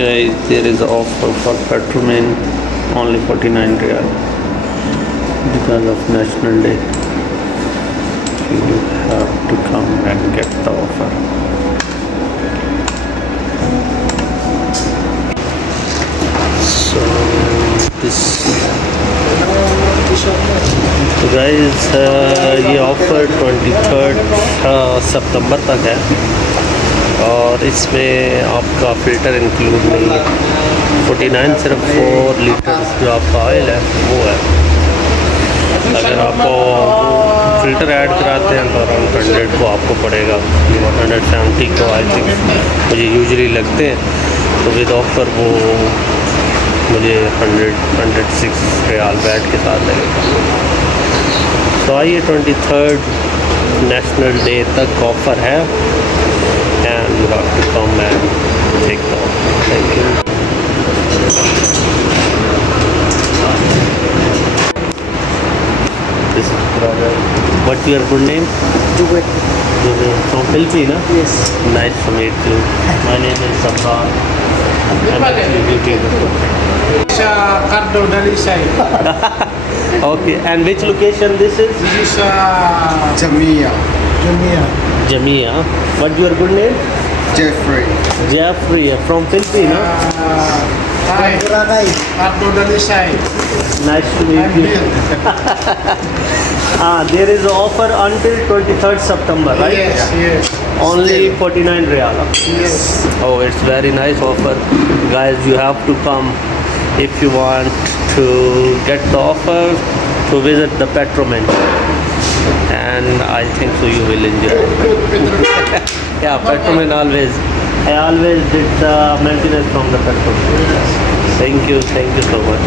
Guys, there is offer for Petromin only 49 riyal because of National Day. You have to come and get the offer. So this guys ये offer 23 सितंबर तक है और इसमें आपका filter include नहीं है। 49 सिर्फ 4 लीटर्स जो आपका ऑयल है वो है। अगर आपको फ़िल्टर ऐड कराते हैं तो अराउंड 100 को आपको पड़ेगा, 170 को आई थिंक मुझे यूजुअली लगते हैं। तो विद ऑफ़र वो मुझे 106 रियाल बैट के साथ लगेगा। तो आइए 23 नेशनल डे तक ऑफ़र है and you have to come and take the offer. Thank you. This brother, what's your good name? Juve. Juve. From Philippines? Yes. Nice to meet you. My name is SAR. I'm actually beauty. Cardo Dalisay. Okay, and which location this is? This is Jamia. Jamia. What's your good name? Jeffrey. Jeffrey, from Philippines. Hi. Cardo Dalisay. Nice to meet you. There is an offer until 23rd September, right? Yes. Only 49 riyal. Yes. Oh, it's very nice offer. Guys, you have to come if you want to get the offer to visit the Petromin. And I think so you will enjoy. Yeah, Petromin always. I always did the maintenance from the Petromin. Thank you so much.